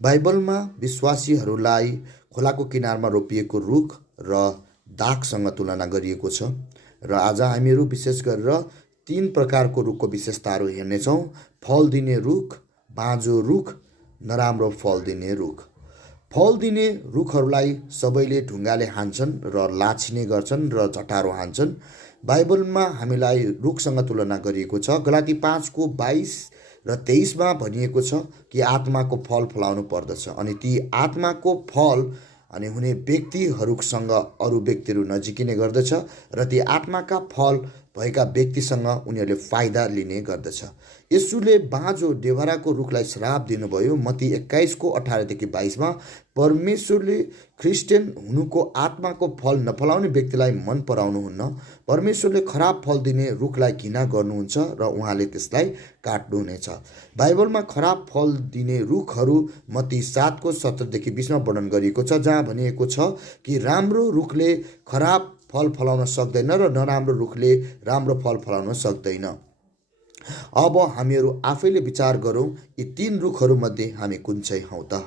बाइबलमा विश्वासीहरूलाई खोलाको किनारमा रोपिएको रुख र दागसँग तुलना गरिएको छ र आज हामीहरू विशेष गरेर 3 प्रकारको रुखको विशेषताहरू हेर्नेछौँ। फल दिने रुख, बाँझो रुख, नराम्रो फल दिने रुख। फल दिने रुखहरूलाई सबैले ढुङ्गाले हान्छन् र लाछिने गर्छन् र झटारो हान्छन्। बाइबलमा हामीलाई रुखसँग तुलना गरिएको छ। गलाती 5को 22 र 23मा भनिएको छ कि आत्माको फल फलाउनु पर्दछ अनि ती आत्माको फल अनि हुने व्यक्तिहरूसँग अरू व्यक्तिहरू नजिकिने गर्दछ र ती आत्माका फल भएका व्यक्तिसँग उनीहरूले फाइदा लिने गर्दछ। येशूले बाँझो डेभराको रुखलाई श्राप दिनुभयो। मत्ती 21को 18देखि 22मा परमेश्वरले क्रिस्चियन हुनुको आत्माको फल नफलाउने व्यक्तिलाई मन पराउनुहुन्न। परमेश्वरले खराब फल दिने रुखलाई घृणा गर्नुहुन्छ र उहाँले त्यसलाई काट्नुहुनेछ। बाइबलमा खराब फल दिने रुखहरू मत्ती 7को 17देखि 20मा वर्णन गरिएको छ, जहाँ भनिएको छ कि राम्रो रुखले खराब फल फलाउन सक्दैन र नराम्रो रुखले राम्रो फल फलाउन सक्दैन। अब हामीहरू आफैले विचार गरौँ, यी 3 रुखहरूमध्ये हामी कुन चाहिँ हौँ त?